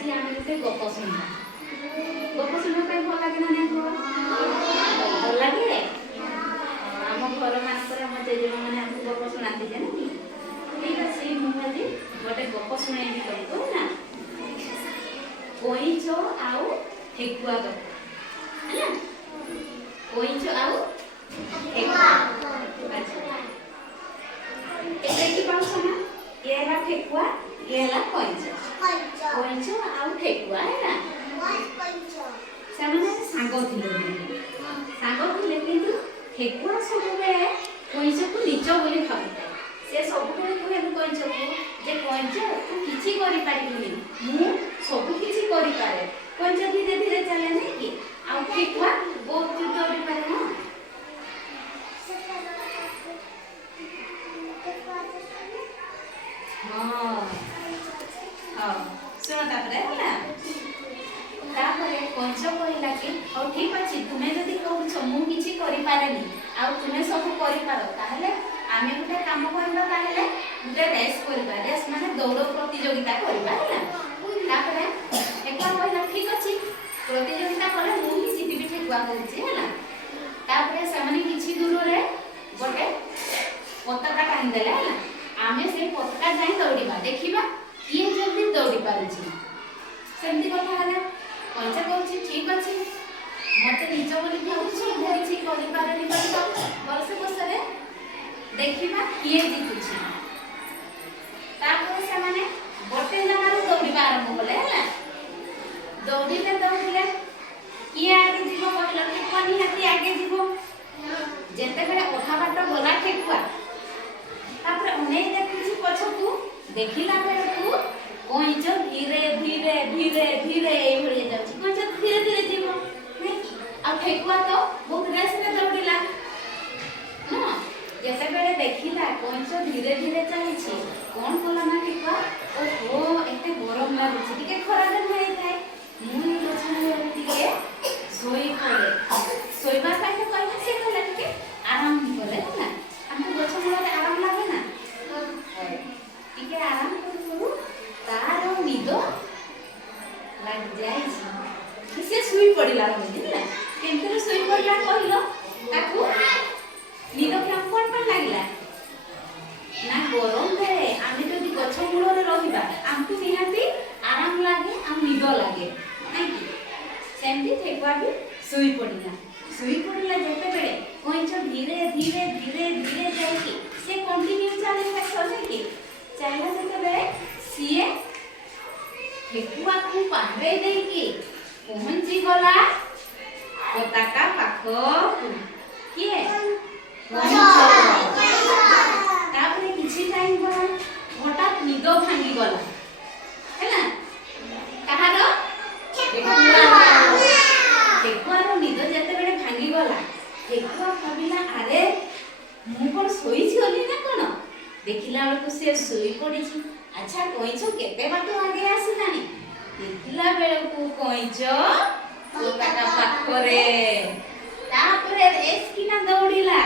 आज आम गोटे गप शुणा गप शुणा भल लगे ना भल लगे आम घर मानकर आम जेजेमा मैंने आमको गप शुणाती जानी ठीक अच्छे मुझे गोटे गप शुणेबी तुमको ना कोईच आउ ठेकुआ गप है ना कोईच आउ ठेकुआ अच्छा देखी पाउछ ना ये है ठेकुआ ये है कोईच कोईच आउ ठेकुआ है ना ସେମାନେ ସାଙ୍ଗ ଥିଲେ କିନ୍ତୁ ठेकुआ ସବୁବେଳେ କଇଁଚକୁ ନିଜ ବୋଲି ଭାବୁଥାଏ ସେ ସବୁବେଳେ କୁହେ କଇଁଚକୁ ଯେ କଇଁଚ ତୁ କିଛି କରିପାରିବୁନି ମୁଁ ସବୁ କିଛି କରିପାରେ କଇଁଚ ଧୀରେ ଧୀରେ ଚାଲେ ନାହିଁ କି ଆଉ ठेकुआ ବହୁତ ଦୌଡ଼ି ପାରେ ନା हाँ सुन तापरे है तापरे कइंच कहला कि और ठीक अछि तुमे जदी कहउछ मु किछि करि पारेनी आ तुमे सब करि पारो ताहले आमे गुटे काम करबा ताहले गुटे रेस करबा रेस माने दौड़ प्रतियोगिता करबा है तापरे एकला कहला ठीक अछि प्रतियोगिता करे मु ही जीतिबी ठेकुआ कहउछि है ना तापरे सामाने किछि दूर रे गोटे पताका टांग देले है आमे से पताका जाई दौड़ीबा देखिबा किए जल्दी दौड़ी पारुछि सेमती कथा हला कइंच कहउछि ठीक अछि मते निज बोली भाबुछि मु किछि करि पारेनी बोली बरसे बसरे देखिबा किए जीतुछि तापर से माने गोटे जनार दौड़ीबा आरंभ कले हला दौड़ीले किए आगे जीवो कहला ठेकुआ निहाती आगे जीवो जेते बेले ओठा बाट गला ठेकुआ तापर अने देखुछि पछकू देखिला बेलकू कइंच धीरे धीरे धीरे धीरे ए भଳି जाउछि कइंच धीरे धीरे जीवो नै आ ठेकुआ तो बहुत रेस में दौड़िला ना जैसे बेले देखिला कइंच धीरे धीरे चलिछि कोन कला ना ठेकुआ ओहो एते गरम लागुछि टिके खरा दिन होई थाए मुई लछन टिके सोई पड़े सोईबा काहे कहला से कहला टिके आराम करे ना हमको गछ मूलरे आराम लागे ना टिके आराम करू तार निद लाग जाई से सुई पड़िला बुझिला केमते सुई पड़िला कहलो ताकू निद केम कोन पर लागिला ना गरम रे आमे जदी गछ मूलरे रहिबा हमकु निहाती आराम लागे आ निद लागे नै कि सेमती ठेकुआ भी सुई पड़िला जेते बेले कइंच धीरे धीरे धीरे धीरे जाई से कंटिन्यू चले सके कि चाइना जेते बेले सीए ठेकुआ को पाहरे दे कि पहुंची गला पताका पाखो किए तापरे किछि टाइम गला हठात निद भांगी गला हैना कहारो ठेकुआ रो निद जेते बेले भांगी गला ठेकुआ भाबिला अरे मु कोन सोई छिली ना कोन देखिला बेलकु से सोई पड़िछि अच्छा कइंच केते बाटो आगे आसिलानी देखिला बेलकु कइंच पताका पाखरे तापरे रेस किना दौड़िला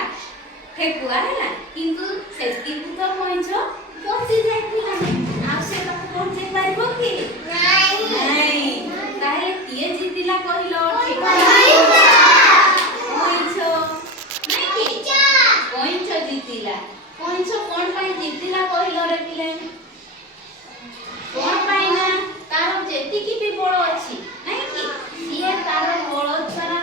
ठेकुआ हैला किंतु सेस्की तो कइंच पहुंची जाइथिला आ से तक पहुंचे पाइबो कि नहीं ताहे किए जीतिला कहिलो ठेकुआ कइंच नहीं कि कइंच जीतिला कइंच कोन पाई जीतिला कहिलो रे पिले कोन पाई ना तार जेति की भी बड़ अछि नहीं कि सिए तार बड़ छरा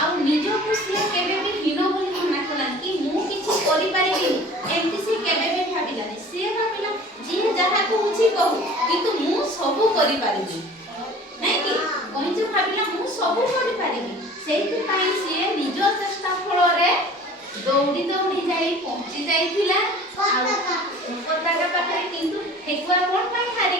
आ निजो खुसिया केबे भी हिनो बोली मना कला कि मु किछि करि पारिबि एमति से केबे भी भाबिला नै से भाबिला जे जहा को उछि कहू किंतु मु सब करि पारिबि नहीं कि कइंच भाबिला मु सब करि पारिबि सेति पाई से निजो चेष्टा फल रे दौड़ी दौड़ी जाई पहुंची जाइथिला आ पताका पाखरे किंतु ठेकुआ कोन पाई हारि